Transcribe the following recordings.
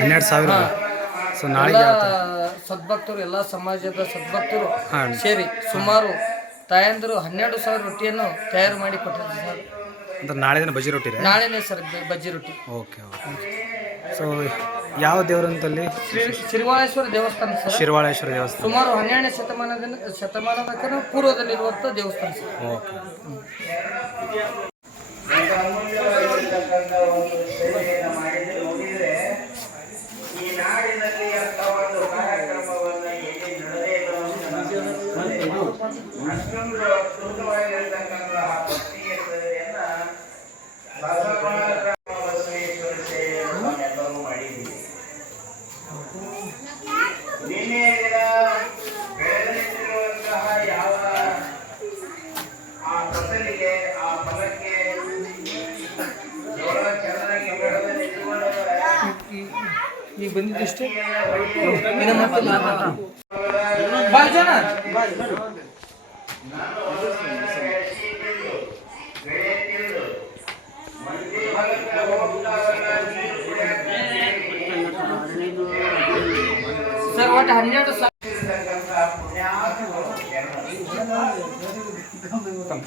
ಹನ್ನೆರಡು ಸಾವಿರ. ಸೊ ಥರ? ಸದ್ಭಕ್ತರು ಎಲ್ಲ ಸಮಾಜದ ಸದ್ಭಕ್ತರು. ಸೇರಿ ಸುಮಾರು ತಾಯಂದರು ಹನ್ನೆರಡು ಸಾವಿರ ರೊಟ್ಟಿಯನ್ನು ತಯಾರು ಮಾಡಿ ಕೊಟ್ಟಿದ್ದಾರೆ ಸರ್. ಅಂದ್ರೆ ನಾಳೆ ದಿನ ಬಜ್ಜಿ ರೊಟ್ಟಿ ನಾಳೆನೇ ಸರ್ ಬಜ್ಜಿ ರೊಟ್ಟಿ. Okay okay. ಸೊ ಯಾವ ದೇವರಂತಲ್ಲಿ ಶ್ರೀ ಶ್ರೀವಾಳೇಶ್ವರ ದೇವಸ್ಥಾನ ಸರ್. ಶಿರವಾಳೇಶ್ವರ ದೇವಸ್ಥಾನ. ಸುಮಾರು ಹನ್ನೆರಡನೇ ಶತಮಾನದ ಶತಮಾನದ ಪೂರ್ವದಲ್ಲಿರುವಂಥ ದೇವಸ್ಥಾನ ಸರ್. ಓಕೆ ಅಮೂಲ್ಯವಾಗಿರ್ತಕ್ಕಂಥ ಒಂದು ಸೇವೆಯನ್ನು ಮಾಡಿದ್ರೆ ನೋಡಿದ್ರೆ ಈ ನಾಡಿನಲ್ಲಿ ಅಂತ ಒಂದು ಕಾರ್ಯಕ್ರಮವನ್ನು ಎಲ್ಲಿ ನಡೆದೇ ಇಲ್ಲ ಅಂತ ನನಗೆ ಅನಿಸುತ್ತದೆ. ಅಷ್ಟೊಂದು ಅದ್ಭುತವಾಗಿರ್ತಕ್ಕಂತಹ ಭಕ್ತಿಯ ಸೇವೆಯನ್ನ ಬಸವರಾಜ ಬಸವೇಶ್ವರ ಸೇವೆಯನ್ನು ನಾವೆಲ್ಲರೂ ಮಾಡಿದ್ದೀವಿ ನಿನ್ನೆ ದಿನ ಬೆಳೆದಿರುವಂತಹ ಯಾವ ಆ ಫಸಲಿಗೆ ಆ ಫಲಕ್ಕೆ ಜೋಳ ಚೆನ್ನಾಗಿ ಬೆಳೆದು ನಿಂತ್ಕೊಂಡರೆ ಈಗ ಬಂದಿದ್ದಿಷ್ಟೇ ಹೊಡೆಯುವ ಇನ್ನು ಮತ್ತೆ ಬಾಯ್ ಜನ ಬಾಯ್ ನಾನು ಕೃಷಿ ತಿಳಿದು, ಬೆಳೆ ತಿಳಿದು, ಮಂದಿ ಹೊಲಕ್ಕೆ ಹೋಗ್ತಾವಲ್ಲ, ನೀರು ಕುಡಿಯಕ್ಕೆ ಸರ್ ಒಟ್ಟು ಹನ್ನೆರಡು ಸಾವಿರ ಇರ್ತಕ್ಕಂಥ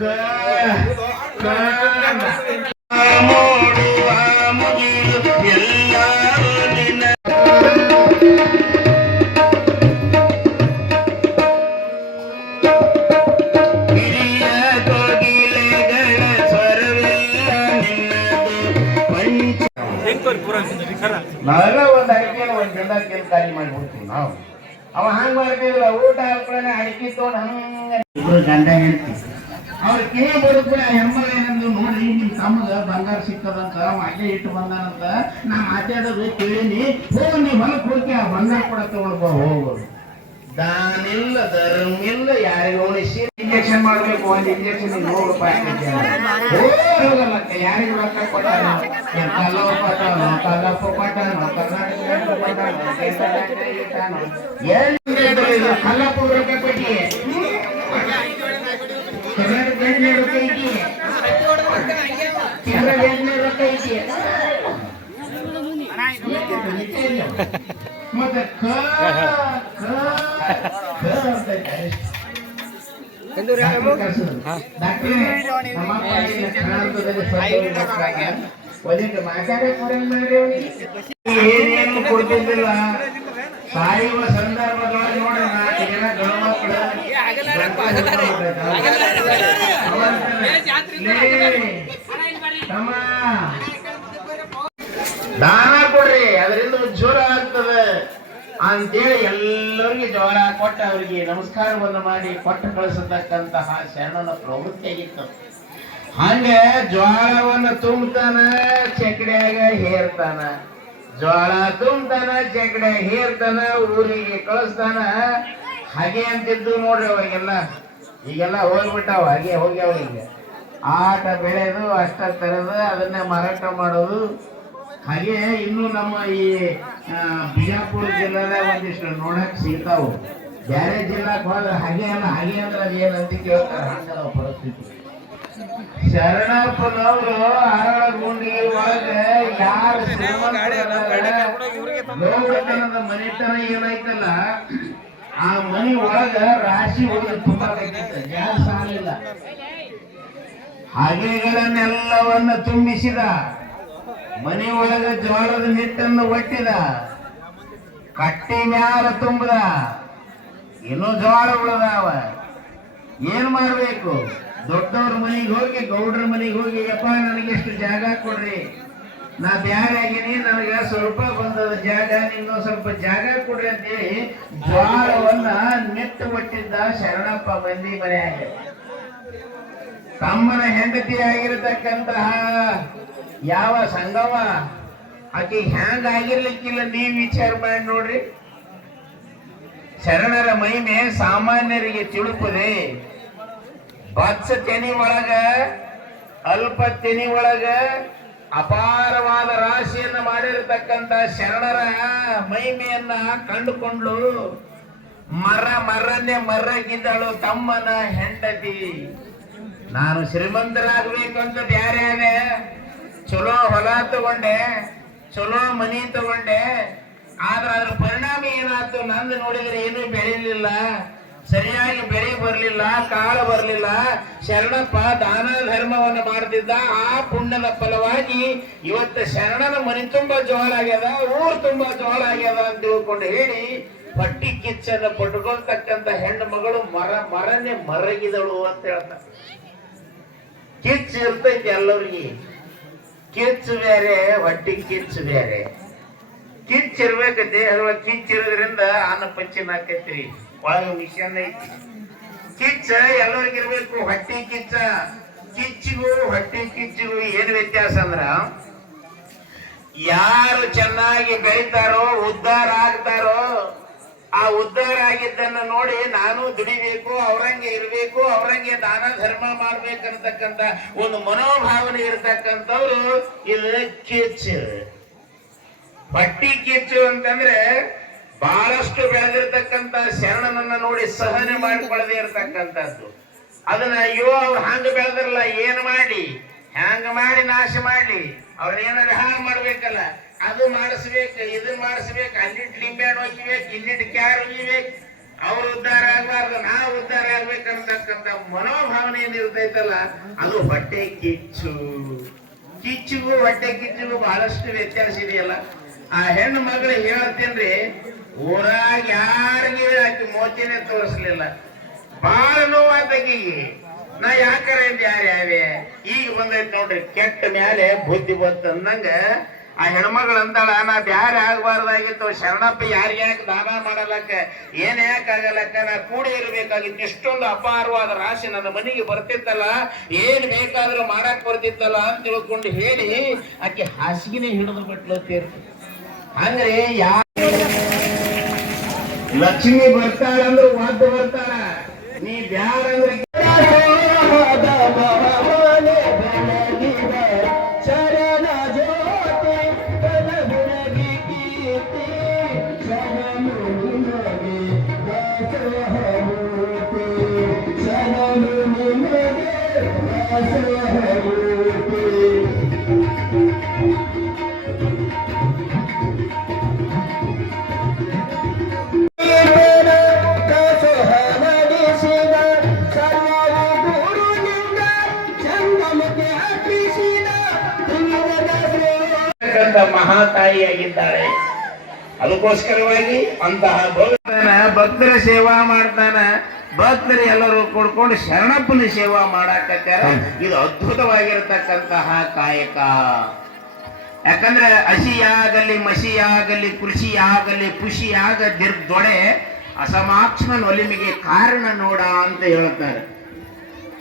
ಯಾರು ನಾವು. ಅವ ಹಂಗ ಬರ್ತಿದ್ರ ಊಟ ಹಾಕೊಳ್ಳೋಣ ಅಡಿಕೆ ತೊಗೊಂಡು ಹಂಗ ಗಂಡ ಹೇಳ್ತಿ ಅವ್ರ ಕೇಳಿ ಬದುಕುಳ ಹೆಮ್ಮರ ಏನಂದು ನೋಡಿ ನಿಮ್ ತಮ್ಮಗ ಬಂಗಾರ ಸಿಕ್ಕದಂತ ಅಲ್ಲೇ ಇಟ್ಟು ಬಂದಾನಂತ. ನಾ ಮಾತಾಡೋದು ಕೇಳಿನಿ. ಹೋಗಿ ನೀ ಹೊಲಕ್ ಹೋಗಿ ಆ ಬಂಗಾರ ಕೂಡ ತಗೊಂಡ್ ಬಾ ಹೋಗ್ಬೋದು ದಾನಿಲ್ಲ ಧರ್ಮಿಲ್ಲ ಯಾರಿಗೂ ಉಳಿಸಿ ಇಂಜೆಕ್ಷನ್ ಮಾಡಬೇಕು ಒಂದು ಇಂಜೆಕ್ಷನ್ ನೂರು ರೂಪಾಯಿ ಯಾರಿಗೂ ರೊಕ್ಕ ಕೊಟ್ಟಾನ ಕಲ್ಲಪ್ಪ ಕೊಟ್ಟಾನೋ ಕಲ್ಲಪ್ಪ ಕೊಟ್ಟಾನೋ ಕರ್ನಾಟಕ ಕೊಟ್ಟಾನೋ ಎಲ್ಲಿ ಕಲ್ಲಪ್ಪ ರೊಕ್ಕ ಕೊಟ್ಟಿ ಕರ್ನಾಟಕ ರೊಕ್ಕ ಐತಿ ಕೇಂದ್ರ ಬ್ಯಾಂಕ್ ರೊಕ್ಕ ಐತಿ ಮತ್ತೆ ಕ ಏನೇನು ಕೊಡ್ತಿದ್ದಿಲ್ಲ? ಸಾಯುವ ಸಂದರ್ಭದೊಳಗೆ ನೋಡ್ರಿ ನಾಲ್ಕು ಜನ ಗಂಡು ಮಕ್ಕಳು. ತಮ್ಮ. ದಾನ ಅಂತೇಳಿ ಎಲ್ಲರಿಗೆ ಜೋಳ ಕೊಟ್ಟು ಅವರಿಗೆ ನಮಸ್ಕಾರವನ್ನು ಮಾಡಿ ಕೊಟ್ಟು ಕಳಿಸತಕ್ಕಂತಹ ಶರಣನ ಪ್ರವೃತ್ತಿ ಆಗಿತ್ತು. ಹಂಗೆ ಜ್ವಾಳವನ್ನು ತುಂಬತಾನ, ಚಕಡ್ಯಾಗ ಹೇರ್ತಾನ. ಜ್ವಾಳ ತುಂಬತಾನ ಚಕಡೆ ಹೇರ್ತಾನ, ಊರಿಗೆ ಕಳಿಸ್ತಾನ. ಹಾಗೆ ಅಂತಿದ್ದು ನೋಡ್ರಿ ಅವಾಗೆಲ್ಲ. ಈಗೆಲ್ಲ ಹೋಗ್ಬಿಟ್ಟಾವ, ಹಾಗೆ ಹೋಗಿ. ಈಗ ಆಟ ಬೆಳೆದು, ಅಷ್ಟ ತರದು, ಅದನ್ನೇ ಮಾರಾಟ ಮಾಡೋದು. ಹಾಗೆ ಇನ್ನು ನಮ್ಮ ಈ ಬಿಜಾಪುರ ಜಿಲ್ಲೆ ಒಂದಿಷ್ಟು ನೋಡಕ್ ಸಿಗ್ತಾವು. ಬೇರೆ ಜಿಲ್ಲಾಕ್ ಹೋದ್ರೆ ಹಾಗೆ ಅಲ್ಲ, ಹಾಗೆ ಅಂದ್ರೆ ಅದ್ ಏನಂತ ಕೇಳ್ತಾರೆ ಹಂಗದ ಪರಿಸ್ಥಿತಿ. ಶರಣಪ್ಪನವರು ಹರಳ ಗುಂಡಿಗೆ ಒಳಗೆ ಯಾರು ಲೋಕತನದ ಮನೆತನ ಏನಾಯ್ತಲ್ಲ ಆ ಮನೆ ಒಳಗ ರಾಶಿ ಹೋಗಿ ತುಂಬಾ ಯಾರು ಸಾಲಿಲ್ಲ. ಹಾಗೆಗಳನ್ನೆಲ್ಲವನ್ನ ತುಂಬಿಸಿದ ಮನೆ ಒಳಗ ಜೋಳದ ಹಿಟ್ಟನ್ನು ಒಟ್ಟಿದ. ಕಟ್ಟಿ ಮ್ಯಾಲ ತುಂಬದ. ಇನ್ನೂ ಜೋಳ ಉಳದಾವ. ಏನ್ ಮಾಡ್ಬೇಕು? ದೊಡ್ಡವ್ರ ಮನೆಗೆ ಹೋಗಿ, ಗೌಡ್ರ ಮನೆಗೆ ಹೋಗಿ, ಯಪ್ಪ, ನನಗೆ ಎಷ್ಟು ಜಾಗ ಕೊಡ್ರಿ. ನಾ ಬ್ಯಾರೆ ಆಗಿನಿ, ನನಗೆ ಸ್ವಲ್ಪ ಬಂದದ ಜಾಗ ನಿನ್ನ ಸ್ವಲ್ಪ ಜಾಗ ಕೊಡ್ರಿ ಅಂತೇಳಿ ಜ್ವಾಳವನ್ನ ನೆಟ್ಟು ಒಟ್ಟಿದ್ದ ಶರಣಪ್ಪ ಮಂದಿ ಮನೆಯಾಗ. ತಮ್ಮನ ಹೆಂಡತಿ ಆಗಿರತಕ್ಕಂತಹ ಯಾವ ಸಂಗವ ಆಕೆ ಹ್ಯಾಂಗ ಆಗಿರ್ಲಿಕ್ಕಿಲ್ಲ, ನೀವ್ ವಿಚಾರ ಮಾಡಿ ನೋಡ್ರಿ. ಶರಣರ ಮಹಿಮೆ ಸಾಮಾನ್ಯರಿಗೆ ತಿಳುಪದೆ. ಬತ್ಸ ತೆನಿ ಒಳಗ, ಅಲ್ಪ ತೆನಿ ಒಳಗ ಅಪಾರವಾದ ರಾಶಿಯನ್ನ ಮಾಡಿರತಕ್ಕಂತ ಶರಣರ ಮಹಿಮೆಯನ್ನ ಕಂಡುಕೊಂಡು ಮರ ಮರನ್ನೇ ಮರಗಿದ್ದಳು ತಮ್ಮನ ಹೆಂಡತಿ. ನಾನು ಶ್ರೀಮಂತರಾಗಬೇಕು ಅಂತ ಬ್ಯಾರೆ ಅದೇ ಚಲೋ ಹೊಲ ತಗೊಂಡೆ, ಚಲೋ ಮನಿ ತಗೊಂಡೆ, ಆದ್ರ ಅದ್ರ ಪರಿಣಾಮ ಏನಾಯ್ತು ನಂದು ನೋಡಿದ್ರೆ ಏನು ಬೆಳಿಲಿಲ್ಲ. ಸರಿಯಾಗಿ ಬೆಳೆ ಬರಲಿಲ್ಲ, ಕಾಳು ಬರಲಿಲ್ಲ. ಶರಣಪ್ಪ ದಾನ ಧರ್ಮವನ್ನು ಮಾಡ್ತಿದ್ದ, ಆ ಪುಣ್ಯದ ಫಲವಾಗಿ ಇವತ್ತು ಶರಣನ ಮನೆ ತುಂಬಾ ಜೋಳ ಆಗ್ಯದ ಊರ್ ತುಂಬಾ ಜೋಳ ಆಗ್ಯದ ಅಂತ ತಿಳ್ಕೊಂಡು ಹೇಳಿ, ಪಟ್ಟಿ ಕಿಚ್ಚನ್ನು ಪಟ್ಕೊಳ್ತಕ್ಕಂತ ಹೆಣ್ಣು ಮಗಳು ಮರ, ಮರನೆ ಮರಗಿದಳು ಅಂತ ಹೇಳ್ತಾರೆ. ಕಿಚ್ಚು ಇರ್ತೈತಿ ಎಲ್ಲರಿಗೆ. ಕಿಚ್ಚು ಬೇರೆ, ಹೊಟ್ಟಿ ಕಿಚ್ಚು ಬೇರೆ. ಕಿಚ್ಚಿರ್ಬೇಕು ದೇಹದೊಳಗೆ ಕಿಚ್ಚು ಇರೋದ್ರಿಂದ ಅನ್ನ ಪಂಚನ ಆಕೈತ್ರಿ ಒಳಗೆ ಮಿಷನ್ ಐತಿ. ಕಿಚ್ಚ ಎಲ್ಲರಿಗಿರ್ಬೇಕು ಹೊಟ್ಟಿ ಕಿಚ್ಚ. ಕಿಚ್ಚಿಗೂ, ಹೊಟ್ಟಿ ಕಿಚ್ಚಿಗೂ ಏನು ವ್ಯತ್ಯಾಸ ಅಂದ್ರ, ಯಾರು ಚೆನ್ನಾಗಿ ಬೆಳಿತಾರೋ ಉದ್ಧಾರ ಆಗ್ತಾರೋ ಆ ಉದ್ಧಾರ ಆಗಿದ್ದನ್ನ ನೋಡಿ ನಾನು ದುಡಿಬೇಕು, ಅವರಂಗೆ ಇರಬೇಕು, ಅವರಂಗೆ ದಾನ ಧರ್ಮ ಮಾಡ್ಬೇಕಂತಕ್ಕಂತ ಒಂದು ಮನೋಭಾವನೆ ಇರತಕ್ಕಂಥವ್ರು ಇಲ್ಲಿ ಕಿಚ್ಚು. ಪಟ್ಟಿ ಕಿಚ್ಚು ಅಂತಂದ್ರೆ ಬಹಳಷ್ಟು ಬೆಳೆದಿರ್ತಕ್ಕಂತ ಶರಣನನ್ನ ನೋಡಿ ಸಹನೆ ಮಾಡಿಕೊಳ್ಳದೆ ಇರತಕ್ಕಂಥದ್ದು. ಅದನ್ನ ಅಯ್ಯೋ, ಅವ್ರು ಹಂಗ ಬೆಳೆದ್ರಲ್ಲ, ಏನ್ ಮಾಡಿ? ಹ್ಯಾಂಗ ಮಾಡಿ, ನಾಶ ಮಾಡಿ? ಅವ್ರನ್ನೇನಾರ ಹಾಳು ಮಾಡ್ಬೇಕಲ್ಲ? ಅದು ಮಾಡಿಸ್ಬೇಕು ಇದನ್ ಮಾಡಿಸ್ಬೇಕು ಅಲ್ಲಿಟ್ ಲಿಂಬೆ ಹಣ್ಣು ಒಗಿಬೇಕು ಇಲ್ಲಿಟ್ಟು ಕ್ಯಾರ್ ಒಗಿಬೇಕು. ಅವ್ರು ಉದ್ಧಾರ ಆಗ್ಬಾರ್ದು, ನಾವು ಉದ್ಧಾರ ಆಗ್ಬೇಕಂತಕ್ಕಂಥ ಮನೋಭಾವನೆ ಏನಿರ್ತೈತಲ್ಲ, ಅದು ಹೊಟ್ಟೆ ಕಿಚ್ಚು. ಕಿಚ್ಚಿಗೂ, ಹೊಟ್ಟೆ ಕಿಚ್ಚಿಗೂ ಬಹಳಷ್ಟು ವ್ಯತ್ಯಾಸ ಇದೆಯಲ್ಲ. ಆ ಹೆಣ್ಣು ಮಗಳು ಹೇಳ್ತೇನ್ರಿ, ಊರಾಗ ಯಾರಿಗೆ ಆಕೆ ಮೋಚನೆ ತೋರಿಸ್ಲಿಲ್ಲ. ಬಾಳ ನೋವಾದಗಿಗೆ ನಾ ಯಾಕಾರ ಯಾರ್ಯಾವೆ ಈಗ ಬಂದೈತ್ ನೋಡ್ರಿ, ಕೆಟ್ಟ ಮ್ಯಾಲೆ ಬುದ್ಧಿ ಬಂತ ಅಂದಂಗ ಆ ಹೆಣ್ಮಗಳು ಅಂತಾಳ ನಾ ಬ್ಯಾರೆ ಆಗಬಾರ್ದಾಗಿತ್ತು, ಶರಣಪ್ಪ ಯಾರಿಗೆ ಯಾಕೆ ದಾನ ಮಾಡಲಕ್ಕ? ಏನ್ ಯಾಕೆ ಆಗಲಕ್ಕ? ನಾ ಕೂಡಿ ಇರ್ಬೇಕಾಗಿತ್ತು. ಇಷ್ಟೊಂದು ಅಪಾರವಾದ ರಾಶಿ ನನ್ನ ಮನೆಗೆ ಬರ್ತಿತ್ತಲ್ಲ, ಏನ್ ಬೇಕಾದ್ರೂ ಮಾಡಕ್ ಬರ್ತಿತ್ತಲ್ಲ ಅಂತ ತಿಳ್ಕೊಂಡು ಹೇಳಿ ಆಕೆ ಹಾಸಿಗೆನೆ ಹಿಡಿದು ಬಿಟ್ಲು ತೀರ್ತು ಅಂದ್ರೆ ಯಾ ಲಕ್ಷ್ಮಿ ಬರ್ತಾಳಂದ್ರೆ ವಾದ್ಯ ಬರ್ತಾಳ. ನೀ ಬ್ಯಾರಂದ್ರೆ ಅದಕ್ಕೋಸ್ಕರವಾಗಿ ಅಂತಹ ಭಕ್ತರ ಸೇವಾ ಮಾಡ್ತಾನ. ಭಕ್ತರು ಎಲ್ಲರೂ ಕೊಡ್ಕೊಂಡು ಶರಣಪ್ಪನ ಸೇವಾ ಮಾಡಾಕತ್ತಾರ ಇದು ಅದ್ಭುತವಾಗಿರತಕ್ಕಂತಹ ಕಾಯಕ. ಯಾಕಂದ್ರೆ ಹಸಿಯಾಗಲಿ ಮಸಿಯಾಗಲಿ ಕೃಷಿಯಾಗಲಿ ಪುಷಿಯಾಗದಿರ್ದೊಡೆ ಅಸಮಾಕ್ಷನ ಒಲಿಮಿಗೆ ಕಾರಣ ನೋಡ ಅಂತ ಹೇಳ್ತಾರೆ.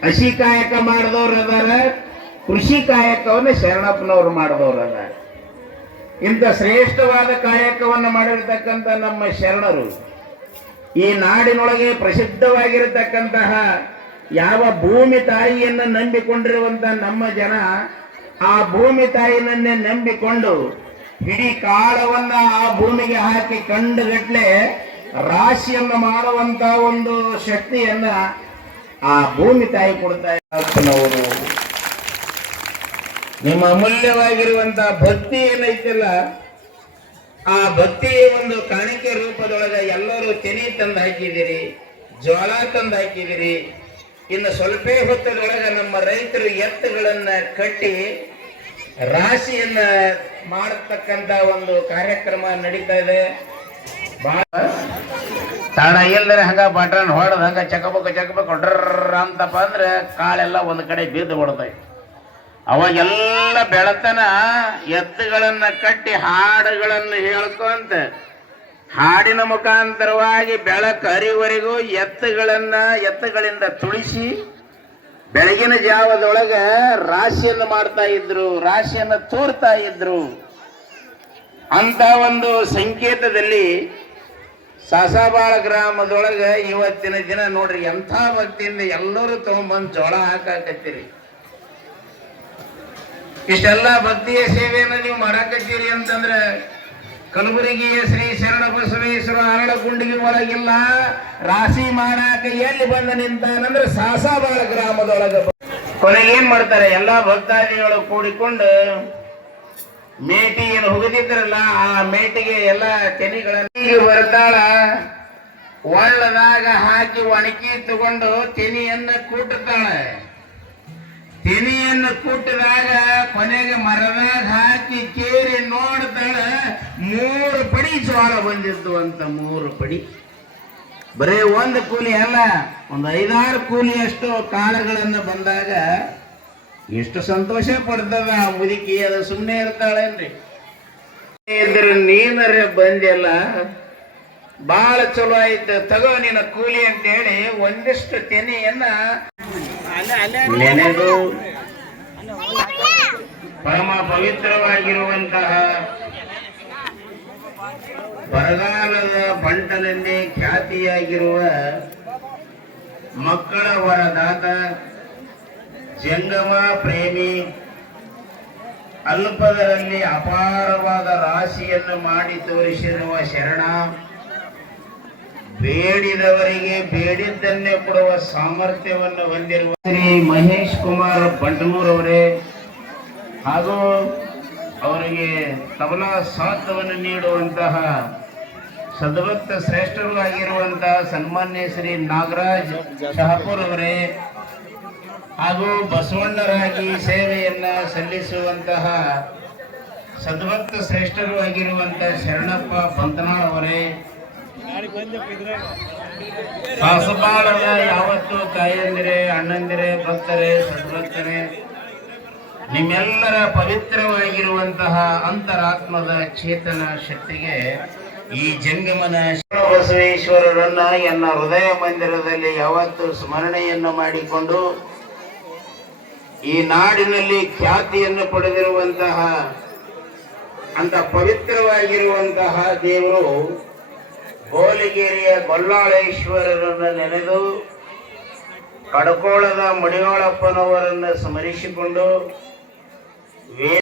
ಹಸಿ ಕಾಯಕ ಮಾಡಿದವ್ರು ಅದಾರ ಕೃಷಿ ಕಾಯಕವನ್ನು ಶರಣಪ್ಪನವ್ರು ಮಾಡಿದವ್ರು ಅದಾರ. ಇಂಥ ಶ್ರೇಷ್ಠವಾದ ಕಾಯಕವನ್ನು ಮಾಡಿರತಕ್ಕಂಥ ನಮ್ಮ ಶರಣರು, ಈ ನಾಡಿನೊಳಗೆ ಪ್ರಸಿದ್ಧವಾಗಿರತಕ್ಕಂತಹ ಯಾವ ಭೂಮಿ ತಾಯಿಯನ್ನು ನಂಬಿಕೊಂಡಿರುವಂಥ ನಮ್ಮ ಜನ, ಆ ಭೂಮಿ ತಾಯಿನನ್ನೇ ನಂಬಿಕೊಂಡು ಇಡೀ ಕಾಳವನ್ನ ಆ ಭೂಮಿಗೆ ಹಾಕಿ ಕಂಡುಗಟ್ಲೆ ರಾಶಿಯನ್ನು ಮಾಡುವಂತ ಒಂದು ಶಕ್ತಿಯನ್ನ ಆ ಭೂಮಿ ತಾಯಿ ಕೊಡ್ತಾ ಇದ್ದಾರೆ ನಿಮ್ಮ ಅಮೂಲ್ಯವಾಗಿರುವಂತಹ ಭಕ್ತಿ ಏನೈತಿಲ್ಲ, ಆ ಭಕ್ತಿಯ ಒಂದು ಕಾಣಿಕೆ ರೂಪದೊಳಗೆ ಎಲ್ಲರೂ ತೆನಿ ತಂದು ಹಾಕಿದಿರಿ ಜೋಳ ತಂದು ಹಾಕಿದಿರಿ ಇನ್ನು ಸ್ವಲ್ಪ ಹೊತ್ತದೊಳಗ ನಮ್ಮ ರೈತರು ಎತ್ತುಗಳನ್ನ ಕಟ್ಟಿ ರಾಶಿಯನ್ನ ಮಾಡತಕ್ಕಂತ ಒಂದು ಕಾರ್ಯಕ್ರಮ ನಡೀತಾ ಇದೆ. ಬಹಳ ತಾಣ ಇಲ್ದರೆ ಹಂಗ ಬಟನ್ ಹೊಡೆದ ಹಂಗ ಚಕಬಕ ಚಕಬಕ ಹೊಡ್ರ ಅಂತಪ್ಪ ಅಂದ್ರೆ ಕಾಳೆಲ್ಲ ಒಂದು ಕಡೆ ಬಿದ್ದು ಹೊಡ್ತೈತಿ ಅವಾಗೆಲ್ಲ ಬೆಳತನ ಎತ್ತುಗಳನ್ನ ಕಟ್ಟಿ ಹಾಡುಗಳನ್ನು ಹೇಳ್ಕೊಂತ ಹಾಡಿನ ಮುಖಾಂತರವಾಗಿ ಬೆಳಕು ಅರಿವರೆಗೂ ಎತ್ತುಗಳನ್ನ ಎತ್ತುಗಳಿಂದ ತುಳಿಸಿ ಬೆಳಗಿನ ಜಾವದೊಳಗ ರಾಶಿಯನ್ನು ಮಾಡ್ತಾ ಇದ್ರು, ರಾಶಿಯನ್ನು ತೋರ್ತಾ ಇದ್ರು. ಅಂತ ಒಂದು ಸಂಕೇತದಲ್ಲಿ ಸಾಸಾಬಾಳ ಗ್ರಾಮದೊಳಗ ಇವತ್ತಿನ ದಿನ ನೋಡ್ರಿ ಎಂಥ ಭಕ್ತಿಯಿಂದ ಎಲ್ಲರೂ ತಗೊಂಡ್ಬಂದು ಜೋಳ ಹಾಕಾಕತ್ತೀರಿ. ಇಷ್ಟೆಲ್ಲ ಭಕ್ತಿಯ ಸೇವೆಯನ್ನು ನೀವು ಮಾಡಾಕತ್ತೀರಿ ಅಂತಂದ್ರೆ ಕಲಬುರಗಿಯ ಶ್ರೀ ಶರಣ ಬಸವೇಶ್ವರ ಅರಳಗುಂಡಿಗೆ ಒಳಗಿಲ್ಲ. ರಾಶಿ ಮಾಡಾಕ ಎಲ್ಲಿ ಬಂದ ನಿಂತಾನಂದ್ರೆ ಸಾಸಾಬಾಳ ಗ್ರಾಮದೊಳಗ ಕೊನೆಗೆ ಏನ್ ಮಾಡ್ತಾರೆ? ಎಲ್ಲಾ ಭಕ್ತಾದಿಗಳು ಕೂಡಿಕೊಂಡು ಮೇಟಿ ಏನು ಹುಗಿದಿದ್ರಲ್ಲ, ಆ ಮೇಟಿಗೆ ಎಲ್ಲ ತೆನಿಗಳನ್ನು ಬರ್ತಾಳ. ಒಳ್ಳದಾಗ ಹಾಕಿ ಒಣಕಿ ತಗೊಂಡು ತೆನಿಯನ್ನ ಕೂಟುತ್ತಾಳೆ. ತೆನಿಯನ್ನು ಕುಟ್ಟಿದಾಗ ಕೊನೆಗೆ ಮರದಾಗ ಹಾಕಿ ಕೇರಿ ನೋಡ್ತಾಳೆ ಮೂರು ಪಡಿ ಜೋಳ ಬಂದಿದ್ದು ಅಂತ ಮೂರು ಪಡಿ. ಬರೇ ಒಂದು ಕೂಲಿ ಅಲ್ಲ, ಒಂದು ಐದಾರು ಕೂಲಿಯಷ್ಟು ಕಾಳುಗಳನ್ನು ಬಂದಾಗ ಎಷ್ಟು ಸಂತೋಷ ಪಡ್ತದ ಆ ಮುದುಕಿ ಅದು ಸುಮ್ಮನೆ ಇರ್ತಾಳೇನ್ರಿ? ಇದ್ರ ನೀನರೆ ಬಂದೆಲ್ಲ ಬಹಳ ಚಲೋ ಆಯ್ತು, ತಗೋ ನಿನ್ನ ಕೂಲಿ ಅಂತೇಳಿ ಒಂದಿಷ್ಟು ತೆನೆಯನ್ನ ನೆನೆದು ಪರಮ ಪವಿತ್ರವಾಗಿರುವಂತಹ ಬರಗಾಲದ ಬಂಟಲಲ್ಲಿ ಖ್ಯಾತಿಯಾಗಿರುವ ಮಕ್ಕಳ ವರದಾತ ಜಂಗಮ ಪ್ರೇಮಿ ಅಲ್ಪದರಲ್ಲಿ ಅಪಾರವಾದ ರಾಶಿಯನ್ನು ಮಾಡಿ ತೋರಿಸಿರುವ ಶರಣ. ಬೇಡಿದವರಿಗೆ ಬೇಡಿದ್ದನ್ನೇ ಕೊಡುವ ಸಾಮರ್ಥ್ಯವನ್ನು ಹೊಂದಿರುವ ಶ್ರೀ ಮಹೇಶ್ ಕುಮಾರ್ ಬಂಟನೂರ್ ಅವರೇ, ಹಾಗೂ ಅವರಿಗೆ ತಬಲಾ ಸಾಥವನ್ನು ನೀಡುವಂತಹ ಸದ್ಭಕ್ತ ಶ್ರೇಷ್ಠರು ಆಗಿರುವಂತಹ ಸನ್ಮಾನ್ಯ ಶ್ರೀ ನಾಗರಾಜ್ ಶಹಾಪುರ್ ಅವರೇ, ಹಾಗೂ ಬಸವಣ್ಣರಾಗಿ ಸೇವೆಯನ್ನ ಸಲ್ಲಿಸುವಂತಹ ಸದ್ಭಕ್ತ ಶ್ರೇಷ್ಠರು ಆಗಿರುವಂತಹ ಶರಣಪ್ಪ ಪಂತನಾಳ್ ಅವರೇ ಸಾಸಬಾಳದ ಯಾವತ್ತು ತಾಯಂದಿರೆ, ಅಣ್ಣಂದಿರೆ, ಭಕ್ತರೇ, ಸದ್ಭಕ್ತರೆ, ನಿಮ್ಮೆಲ್ಲರ ಪವಿತ್ರವಾಗಿರುವಂತಹ ಅಂತರಾತ್ಮದ ಚೇತನ ಶಕ್ತಿಗೆ ಈ ಜಂಗಮನ ಶಿವ ಬಸವೇಶ್ವರರನ್ನ ಎನ್ನ ಹೃದಯ ಮಂದಿರದಲ್ಲಿ ಯಾವತ್ತು ಸ್ಮರಣೆಯನ್ನು ಮಾಡಿಕೊಂಡು ಈ ನಾಡಿನಲ್ಲಿ ಖ್ಯಾತಿಯನ್ನು ಪಡೆದಿರುವಂತಹ ಅಂತ ಪವಿತ್ರವಾಗಿರುವಂತಹ ದೇವರು ಗೋಲಿಗೇರಿಯ ಗೊಲ್ಲಾಳೇಶ್ವರರನ್ನು ನೆನೆದು ಕಡಕೋಳದ ಮಡಿಯೋಳಪ್ಪನವರನ್ನು ಸ್ಮರಿಸಿಕೊಂಡು ವೇದ